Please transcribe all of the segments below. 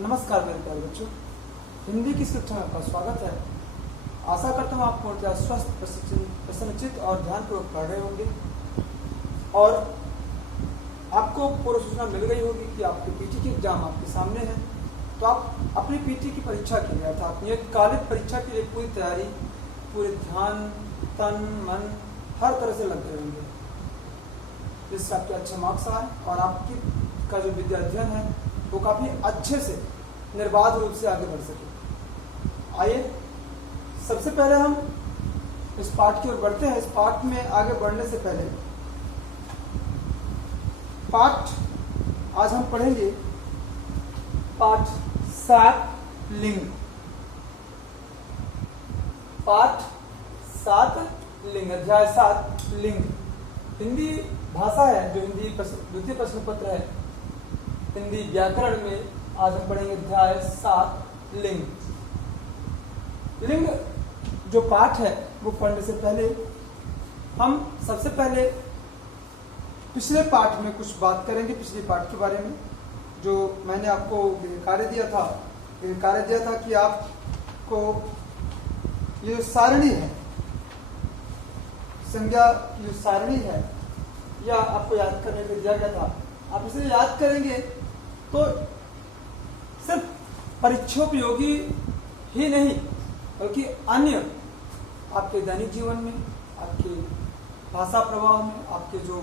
नमस्कार मेरे प्यारे बच्चों, हिंदी की शिक्षा में आपका स्वागत है। आशा करता हूँ आप पूर्णतः स्वस्थ, प्रसन्नचित्त और ध्यानपूर्वक पढ़ रहे होंगे और आपको पूर्व सूचना मिल गई होगी कि आपके पीटी की एग्जाम आपके सामने है। तो आप अपनी पीटी की परीक्षा के लिए अर्थात नियतकालिक परीक्षा के लिए पूरी तैयारी, पूरे ध्यान, तन मन हर तरह से लग गए होंगे, जिससे आपके अच्छे मार्क्स आए और आपकी का जो विद्या अध्ययन है वो काफ़ी अच्छे से निर्बाध रूप से आगे बढ़ सके। आइए सबसे पहले हम इस पाठ की ओर बढ़ते हैं। इस पाठ में आगे बढ़ने से पहले पाठ आज हम पढ़ेंगे पाठ 7 लिंग। पाठ 7 लिंग, अध्याय 7 लिंग हिंदी भाषा है, जो हिंदी द्वितीय प्रश्न पत्र है हिंदी व्याकरण में। आज हम पढ़ेंगे अध्याय 7 लिंग। लिंग जो पाठ है वो पढ़ने से पहले हम सबसे पहले पिछले पाठ में कुछ बात करेंगे, पिछले पाठ के बारे में। जो मैंने आपको कार्य दिया था कि आपको ये जो सारणी है, संज्ञा जो सारणी है, या आपको याद करने के लिए दिया गया था। आप इसे याद करेंगे तो सिर्फ परीक्षोपयोगी ही नहीं बल्कि अन्य आपके दैनिक जीवन में, आपके भाषा प्रवाह में, आपके जो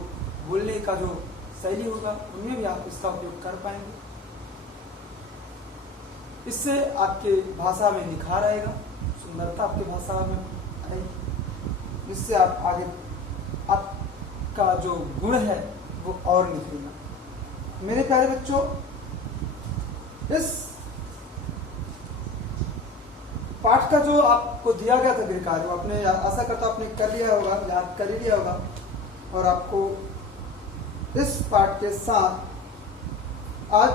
बोलने का जो शैली होगा उनमें भी आप इसका उपयोग कर पाएंगे। इससे आपके भाषा में निखार आएगा, सुंदरता आपके भाषा में आएगी, जिससे आप आगे आपका जो गुण है वो और निखरेगा। मेरे प्यारे बच्चों, इस पाठ का जो आपको दिया गया था गृह कार्य, आपने आशा करता आपने कर लिया होगा, याद कर ही लिया होगा। और आपको इस पाठ के साथ आज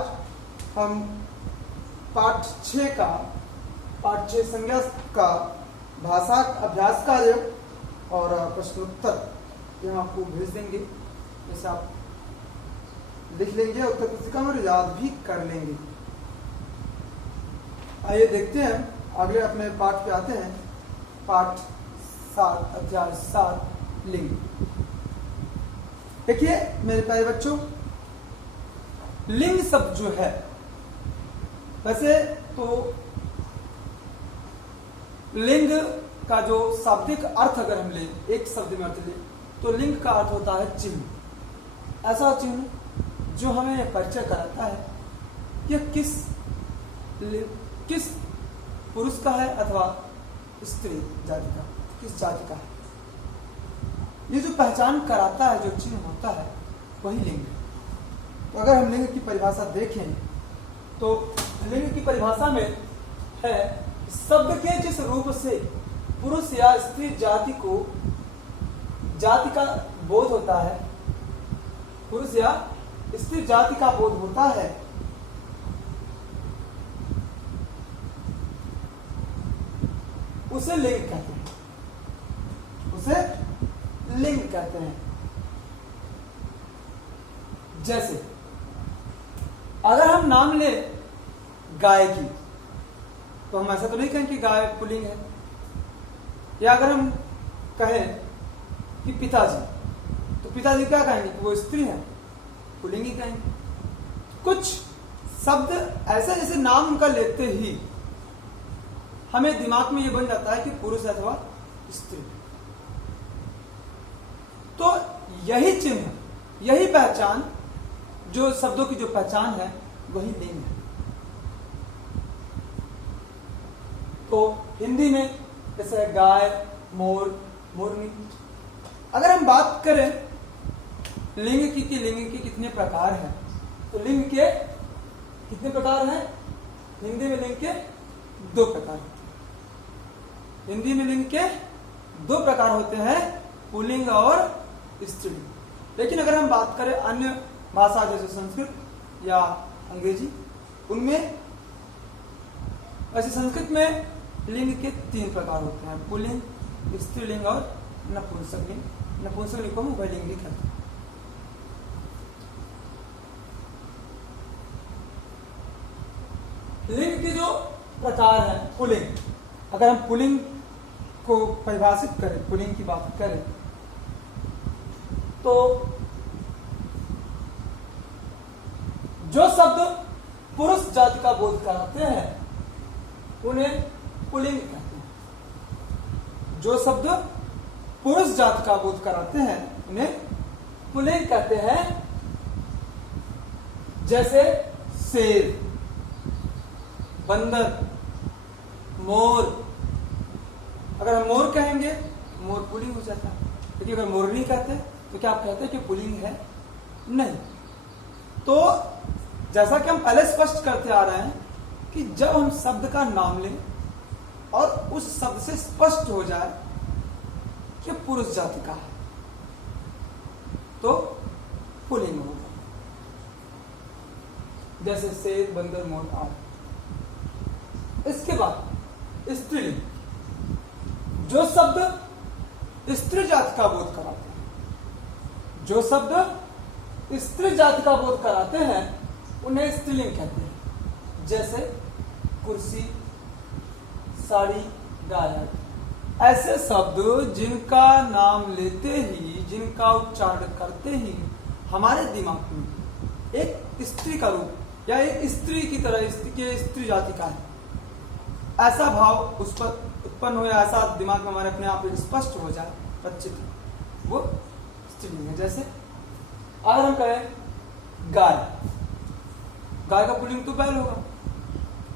हम पाठ 6 संज्ञा का भाषा अभ्यास कार्य और प्रश्नोत्तर हम आपको भेज देंगे। जैसे आप लिख लेंगे, उत्तर पुस्तिका में याद भी कर लेंगे। आइए देखते हैं, अगले अपने पाठ पे आते हैं। पाठ 7 अध्याय 7 लिंग। देखिए मेरे प्यारे बच्चों, लिंग शब्द जो है, वैसे तो लिंग का जो शाब्दिक अर्थ अगर हम ले, एक शब्द में अर्थ ले, तो लिंग का अर्थ होता है चिन्ह। ऐसा चिन्ह जो हमें परिचय कराता है कि किस पुरुष का है अथवा स्त्री जाति का, किस जाति का है। ये जो पहचान कराता है, जो चिन्ह होता है, वही लिंग है। तो अगर हम लिंग की परिभाषा देखें तो लिंग की परिभाषा में है शब्द के जिस रूप से पुरुष या स्त्री जाति को जाति का बोध होता है, पुरुष या स्त्री जाति का बोध होता है, उसे लिंग कहते हैं। उसे लिंग कहते हैं। जैसे अगर हम नाम ले गाय की, तो हम ऐसा तो नहीं कहें कि गाय पुल्लिंग है। या अगर हम कहें कि पिताजी, तो पिताजी क्या कहेंगे कि वो स्त्री है, पुल्लिंग ही कहेंगे। कुछ शब्द ऐसे जैसे नाम उनका लेते ही हमें दिमाग में ये बन जाता है कि पुरुष अथवा स्त्री। तो यही चिन्ह, यही पहचान, जो शब्दों की जो पहचान है, वही लिंग है। तो हिंदी में जैसे गाय, मोर, मोरनी। अगर हम बात करें लिंग की, लिंग के कितने प्रकार हैं, तो लिंग के कितने प्रकार हैं? हिंदी में लिंग के 2 प्रकार। हिंदी में लिंग के 2 प्रकार होते हैं, पुल्लिंग और स्त्रीलिंग। लेकिन अगर हम बात करें अन्य भाषा जैसे संस्कृत या अंग्रेजी, उनमें वैसे संस्कृत में लिंग के 3 प्रकार होते हैं, पुल्लिंग, स्त्रीलिंग और नपुंसकलिंग। नपुंसकलिंग को हम उभयलिंग भी कहते हैं। लिंग के जो प्रकार है पुल्लिंग, अगर हम पुल्लिंग को परिभाषित करें, पुल्लिंग की बात करें तो जो शब्द पुरुष जाति का बोध कराते हैं उन्हें पुल्लिंग कहते हैं। जो शब्द पुरुष जाति का बोध कराते हैं उन्हें पुल्लिंग कहते हैं। जैसे शेर, बंदर, मोर। अगर हम मोर कहेंगे मोर पुल्लिंग हो जाता है, लेकिन अगर मोरनी कहते तो क्या आप कहते हैं कि पुल्लिंग है? नहीं। तो जैसा कि हम पहले स्पष्ट करते आ रहे हैं कि जब हम शब्द का नाम लें और उस शब्द से स्पष्ट हो जाए कि पुरुष जाति का है तो पुल्लिंग होगा। जैसे शेर, बंदर, मोर आदि। इसके बाद स्त्रीलिंग, जो शब्द स्त्री जाति का बोध कराते हैं, जो शब्द स्त्री जाति का बोध कराते हैं उन्हें स्त्रीलिंग कहते हैं। जैसे कुर्सी, साड़ी, गाय। ऐसे शब्द जिनका नाम लेते ही, जिनका उच्चारण करते ही हमारे दिमाग में एक स्त्री का रूप या एक स्त्री की तरह स्त्री जाति का है ऐसा भाव उस पर उत्पन्न हो, या ऐसा दिमाग में हमारे अपने आप स्पष्ट हो जाए, परिचित, वो स्त्रीलिंग है। जैसे अगर हम कहें गाय, गाय का पुल्लिंग तो बैल होगा,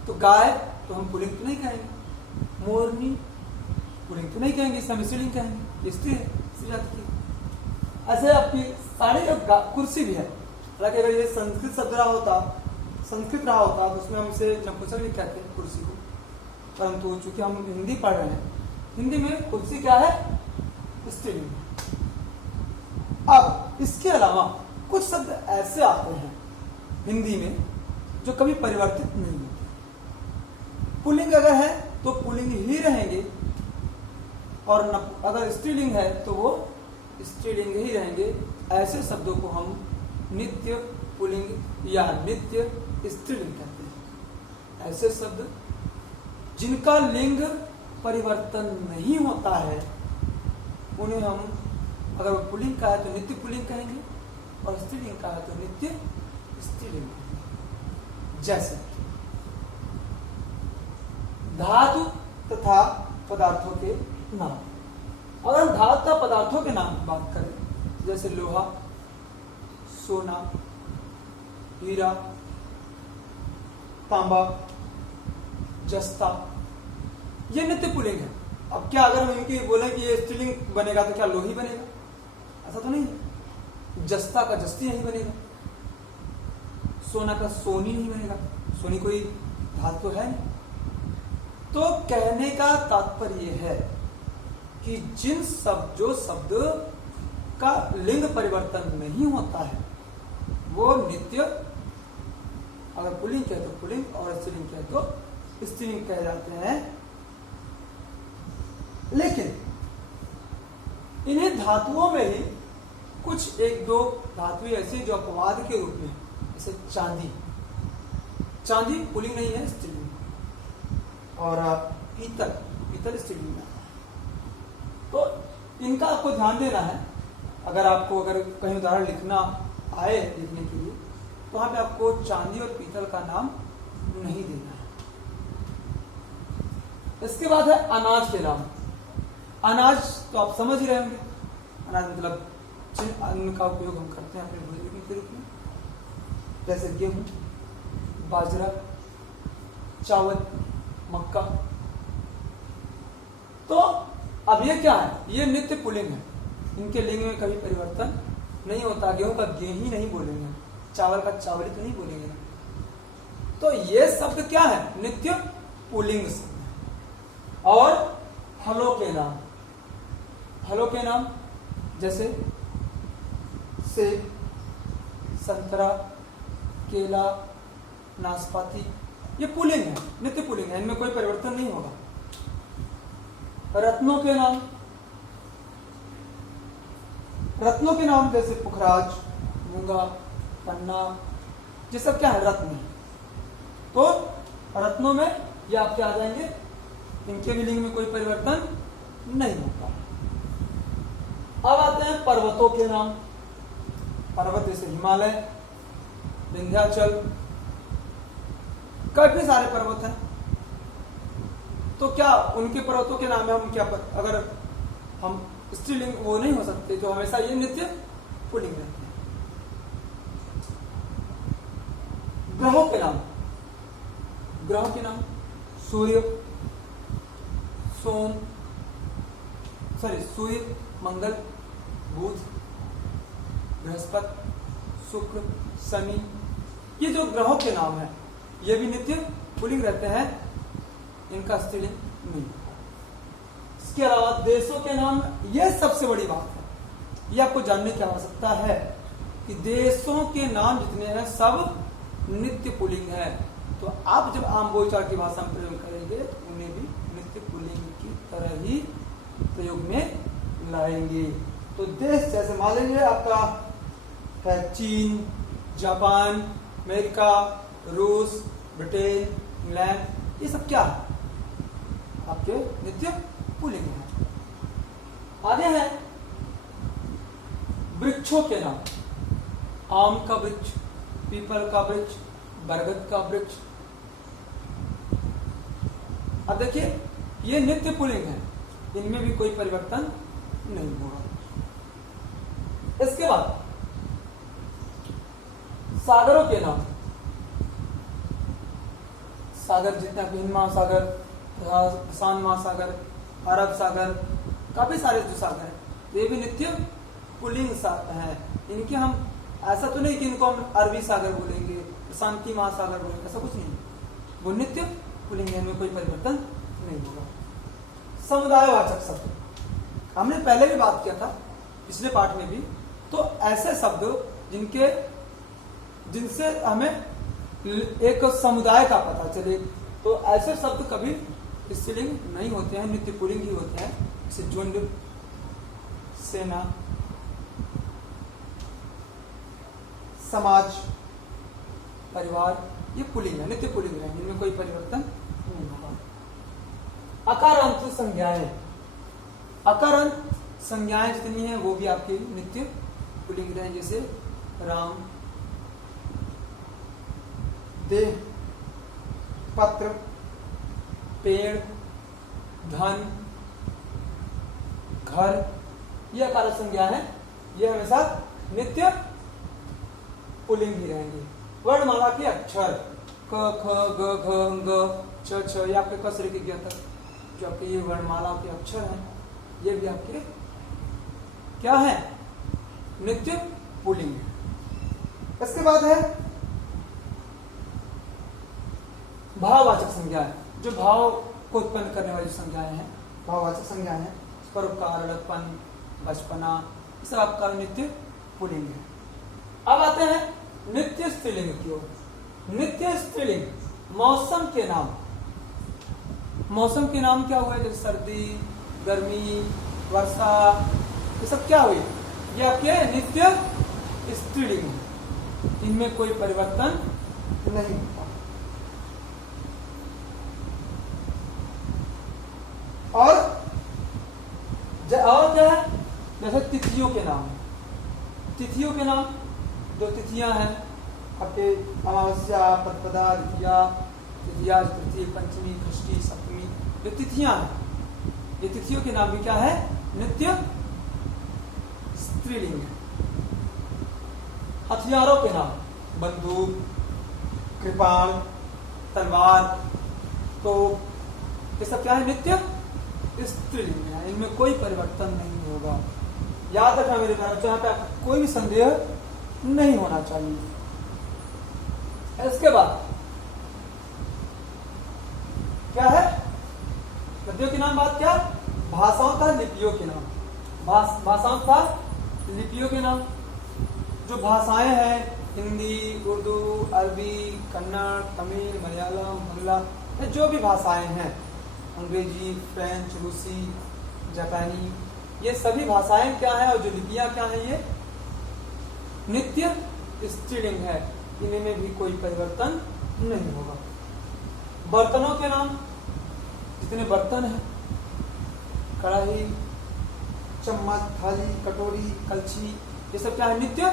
तो गाय तो हम पुल्लिंग तो नहीं कहेंगे। मोरनी पुल्लिंग तो नहीं कहेंगे, इसका स्त्रीलिंग कहेंगे, स्त्री है, स्त्री जाति की। ऐसे आपकी साड़ी और कुर्सी भी है। हालांकि अगर ये संस्कृत शब्द रहा होता, संस्कृत रहा होता तो उसमें हम इसे नपुंसक भी कहते हैं कुर्सी को, परंतु चूंकि हम हिंदी पढ़ रहे हैं, हिंदी में कुर्सी क्या है? स्त्रीलिंग। अब इसके अलावा कुछ शब्द ऐसे आते हैं हिंदी में जो कभी परिवर्तित नहीं होते। पुल्लिंग अगर है तो पुल्लिंग ही रहेंगे, और अगर स्त्रीलिंग है तो वो स्त्रीलिंग ही रहेंगे। ऐसे शब्दों को हम नित्य पुल्लिंग या नित्य स्त्रीलिंग कहते हैं। ऐसे शब्द जिनका लिंग परिवर्तन नहीं होता है उन्हें हम, अगर पुल्लिंग का है तो नित्य पुल्लिंग कहेंगे और स्त्रीलिंग का है तो नित्य स्त्रीलिंग कहेंगे। जैसे धातु तथा पदार्थों के नाम। अगर हम धातु तथा पदार्थों के नाम की बात करें, जैसे लोहा, सोना, हीरा, तांबा, जस्ता, ये नित्य पुल्लिंग है। अब क्या अगर हम इनकी बोले कि ये स्त्रीलिंग बनेगा तो क्या लोही बनेगा? ऐसा तो नहीं। जस्ता का जस्ती नहीं बनेगा, सोना का सोनी नहीं बनेगा, सोनी कोई धातु है नहीं। तो कहने का तात्पर्य है कि जो शब्द का लिंग परिवर्तन नहीं होता है वो नित्य, अगर पुल्लिंग कहे तो पुल्लिंग और स्त्रीलिंग कहे तो स्त्रीलिंग कहे जाते हैं। लेकिन इन्हें धातुओं में ही कुछ एक दो धातुएं ऐसी जो अपवाद के रूप में, जैसे चांदी। चांदी पुल्लिंग नहीं है, स्त्रीलिंग। और पीतल, पीतल स्त्रीलिंग है। तो इनका आपको ध्यान देना है। अगर कहीं उदाहरण लिखना आए लिखने के लिए तो वहां पे आपको चांदी और पीतल का नाम नहीं देना है। इसके बाद है अनाज के नाम। अनाज तो आप समझ ही रहे होंगे। अनाज मतलब जिन अन्न का उपयोग हम करते हैं अपने भोजन के रूप में, जैसे गेहूं, बाजरा, चावल, मक्का। तो अब ये क्या है? ये नित्य पुल्लिंग है। इनके लिंग में कभी परिवर्तन नहीं होता। गेहूं का गेही नहीं बोलेंगे, चावल का चावली तो नहीं बोलेंगे। तो ये शब्द क्या है? नित्य पुल्लिंग शब्द। और फलों के नाम, फलों के नाम जैसे सेब, संतरा, केला, नाशपाती, ये पुल्लिंग है, नित्य पुल्लिंग है, इनमें कोई परिवर्तन नहीं होगा। रत्नों के नाम, रत्नों के नाम जैसे पुखराज, मूंगा, पन्ना, ये सब क्या है? रत्न। तो रत्नों में ये आपके आ जाएंगे, इनके भी लिंग में कोई परिवर्तन नहीं होता। अब आते हैं पर्वतों के नाम। पर्वत जैसे हिमालय, विंध्याचल, काफी सारे पर्वत हैं। तो क्या उनके पर्वतों के नाम है, हम क्या अगर हम स्त्रीलिंग वो नहीं हो सकते, जो हमेशा ये नित्य पुल्लिंग रहते हैं। ग्रहों के नाम, ग्रहों के नाम सूर्य, सूर्य, मंगल, बुध, बृहस्पति, शुक्र, शनि, ये जो ग्रहों के नाम है ये भी नित्य पुल्लिंग रहते हैं, इनका स्त्रीलिंग नहीं। इसके अलावा देशों के नाम, ये सबसे बड़ी बात है, ये आपको जानने की आवश्यकता है कि देशों के नाम जितने हैं सब नित्य पुल्लिंग है। तो आप जब आम बोलचाल की भाषा में प्रयोग करेंगे उन्हें भी नित्य पुल्लिंग की तरह ही प्रयोग में लाएंगे। तो देश जैसे मान लीजिए आपका है चीन, जापान, अमेरिका, रूस, ब्रिटेन, इंग्लैंड, ये सब क्या है आपके नित्य पुल्लिंग है। आगे है वृक्षों के नाम, आम का वृक्ष, पीपल का वृक्ष, बरगद का वृक्ष। अब देखिए ये नित्य पुल्लिंग है, इनमें भी कोई परिवर्तन नहीं होगा। इसके बाद सागरों के नाम, सागर जितना हिंद महासागर, प्रशांत महासागर, अरब सागर, काफी सारे जो सागर हैं ये भी नित्य पुल्लिंग है। इनके हम ऐसा तो नहीं कि इनको हम अरबी सागर बोलेंगे, प्रशांति महासागर बोलेंगे, ऐसा कुछ नहीं, वो नित्य पुल्लिंग है, इनमें कोई परिवर्तन नहीं होगा। समुदायवाचक शब्द, हमने पहले भी बात किया था पिछले पाठ में भी। तो ऐसे शब्द जिनसे हमें एक समुदाय का पता चले, तो ऐसे शब्द कभी स्त्रीलिंग नहीं होते हैं, नित्य पुल्लिंग ही होते हैं। जैसे झुंड, सेना, समाज, परिवार, ये पुल्लिंग है, नित्य पुल्लिंग है, इनमें कोई परिवर्तन नहीं होगा। अकारांत संज्ञाएं, अकारांत संज्ञाएं जितनी हैं वो भी आपकी नित्य पुल्लिंग हैं। जैसे राम, देह, पत्र, पेड़, धन, घर, ये अकारक संज्ञा है, ये हमेशा नित्य पुल्लिंग ही रहेंगे। वर्णमाला के अक्षर क, ख, ग, घ, ग, छ, छ, ये आपके कसरे की ज्ञात, जो आपके ये वर्णमाला के अक्षर हैं, ये भी आपके क्या है, नित्य पुल्लिंग है। इसके बाद है भाववाचक संज्ञाएं, जो भाव को उत्पन्न करने वाली संज्ञाएं हैं, भाववाचक संज्ञाएं हैं। परोपकार, लड़कपन, बचपना, ये सब आपका नित्य पुल्लिंग है। अब आते हैं नित्य स्त्रीलिंग की ओर। नित्य स्त्रीलिंग, मौसम के नाम, मौसम के नाम क्या हुए, जैसे सर्दी, गर्मी, वर्षा, ये सब क्या हुई, ये आपके नित्य स्त्रीलिंग है, इनमें कोई परिवर्तन नहीं होता। और क्या है, जैसे तिथियों के नाम, तिथियों के नाम, जो तिथियां हैं आपके अमावस्या, प्रतिपदा, द्वितीया, तृतीय, पंचमी, षष्ठी, सप्तमी, जो तिथियां हैं, ये तिथियों के नाम भी क्या है, नित्य स्त्रीलिंग है। हथियारों के नाम, बंदूक, कृपाण, तलवार, तो ये सब क्या है, नित्य स्त्रीलिंग है, इनमें कोई परिवर्तन नहीं होगा। याद रखना मेरे बच्चों, यहाँ पे आपको कोई भी संदेह नहीं होना चाहिए। इसके बाद क्या है, गद्यों के नाम, बात क्या, भाषाओं का लिपियों के नाम, भाषाओं का लिपियों के नाम, जो भाषाएं हैं, हिंदी, उर्दू, अरबी, कन्नड़, तमिल, मलयालम, बांग्ला, जो भी भाषाएं हैं, अंग्रेजी, फ्रेंच, रूसी, जापानी, ये सभी भाषाएं क्या हैं और जो लिपियां क्या हैं, ये नित्य स्त्रीलिंग है, इनमें भी कोई परिवर्तन नहीं होगा। बर्तनों के नाम, जितने बर्तन हैं, कढ़ाई, चम्मच, थाली, कटोरी, कलछी, ये सब क्या है? नित्य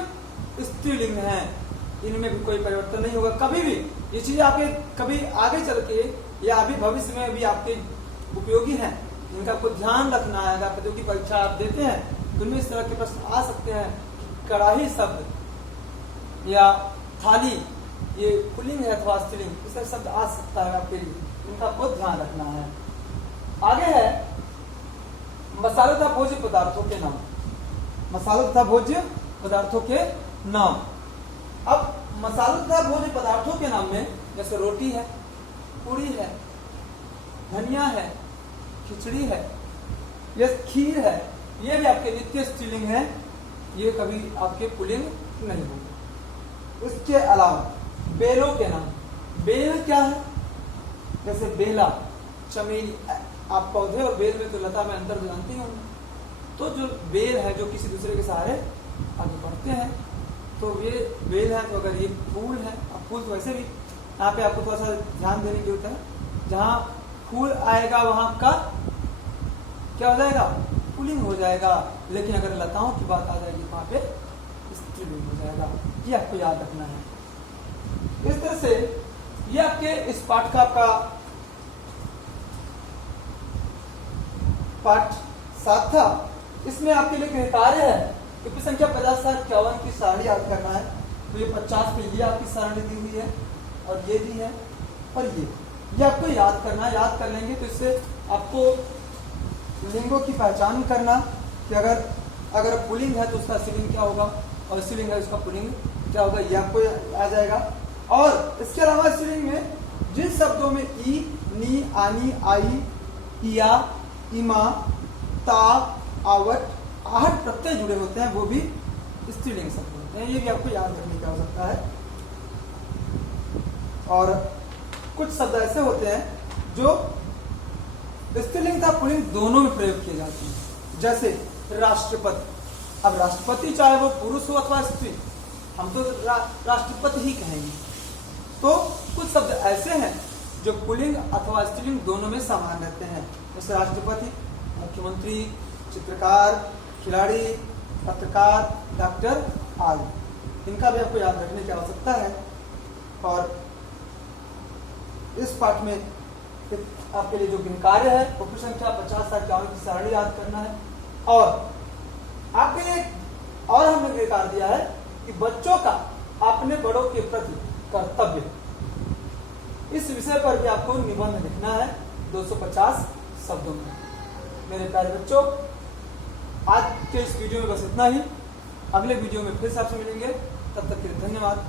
स्त्रीलिंग है। इनमें भी कोई परिवर्तन नहीं होगा कभी भी। ये चीज आपके कभी आगे चल के या अभी भविष्य में भी आपके उपयोगी हैं, इनका आपको ध्यान रखना है। अगर प्रतियोगी परीक्षा आप देते हैं तो इनमें इस तरह के प्रश्न आ सकते हैं कि कढ़ाई शब्द या थाली ये पुल्लिंग है अथवा स्त्रीलिंग, इस तरह शब्द आ सकता है आपके लिए, इनका आपको ध्यान रखना है। आगे है मसाले तथा भोज्य पदार्थों के नाम। मसालों तथा भोज्य पदार्थों के नाम। अब मसालों तथा भोज्य पदार्थों के नाम में जैसे रोटी है, पूरी है, धनिया है, खिचड़ी है, ये खीर है, ये भी आपके नित्य स्त्रीलिंग है, ये कभी आपके पुल्लिंग नहीं होंगे। इसके अलावा बेलों के नाम। बेल क्या है? जैसे बेला, चमेली, आप पौधे और बेल में तो लता में अंतर जानती होंगे। तो जो बेल है जो किसी दूसरे के सहारे आगे बढ़ते हैं, तो ये बेल है। तो अगर ये फूल है, अब फूल तो वैसे भी यहाँ पे आपको थोड़ा सा ध्यान देने की जरूरत है। जहाँ फूल आएगा वहां का क्या हो जाएगा? पुल्लिंग हो जाएगा। लेकिन अगर लताओं की बात आ जाएगी वहां पे स्त्रीलिंग हो जाएगा। ये आपको याद रखना है। इस तरह से ये आपके इस पाठ का आपका पाठ 7 था। इसमें आपके लिए गृह कार्य है टिप्पणी संख्या 50,51 की सारणी याद करना है। तो ये 50 पे ये आपकी सारणी दी हुई है और ये भी है और ये आपको याद करना है। याद कर लेंगे तो इससे आपको लिंगों की पहचान करना कि अगर पुल्लिंग है तो उसका स्त्रीलिंग क्या होगा और स्त्रीलिंग है उसका पुल्लिंग क्या होगा, ये आपको आ जाएगा। और इसके अलावा स्त्रीलिंग में जिन शब्दों में ई, नी, आनी, आई, इया, इमा, ता, आवट, आहट प्रत्यय जुड़े होते हैं, वो भी स्त्रीलिंग शब्द होते हैं। ये भी आपको याद रखने की आवश्यकता है। और कुछ शब्द ऐसे होते हैं जो स्त्रीलिंग तथा पुल्लिंग दोनों में प्रयोग किए जाते हैं। जैसे राष्ट्रपति। अब राष्ट्रपति चाहे वो पुरुष हो अथवा स्त्री, हम तो राष्ट्रपति ही कहेंगे। तो कुछ शब्द ऐसे हैं जो पुल्लिंग अथवा स्त्रीलिंग दोनों में समान रहते हैं। जैसे राष्ट्रपति, मुख्यमंत्री, चित्रकार, खिलाड़ी, पत्रकार, डॉक्टर आदि। इनका भी आपको याद रखने की आवश्यकता है। और इस पाठ में आपके लिए जो गृह कार्य है वो प्रश्न संख्या 50,51 की सारणी याद करना है। और आपके लिए और हमने गृह कार्य दिया है कि बच्चों का अपने बड़ों के प्रति कर्तव्य, इस विषय पर भी आपको निबंध लिखना है 250 शब्दों में। मेरे प्यारे बच्चों, आज के इस वीडियो में बस इतना ही। अगले वीडियो में फिर से आपसे मिलेंगे। तब तक के लिए धन्यवाद।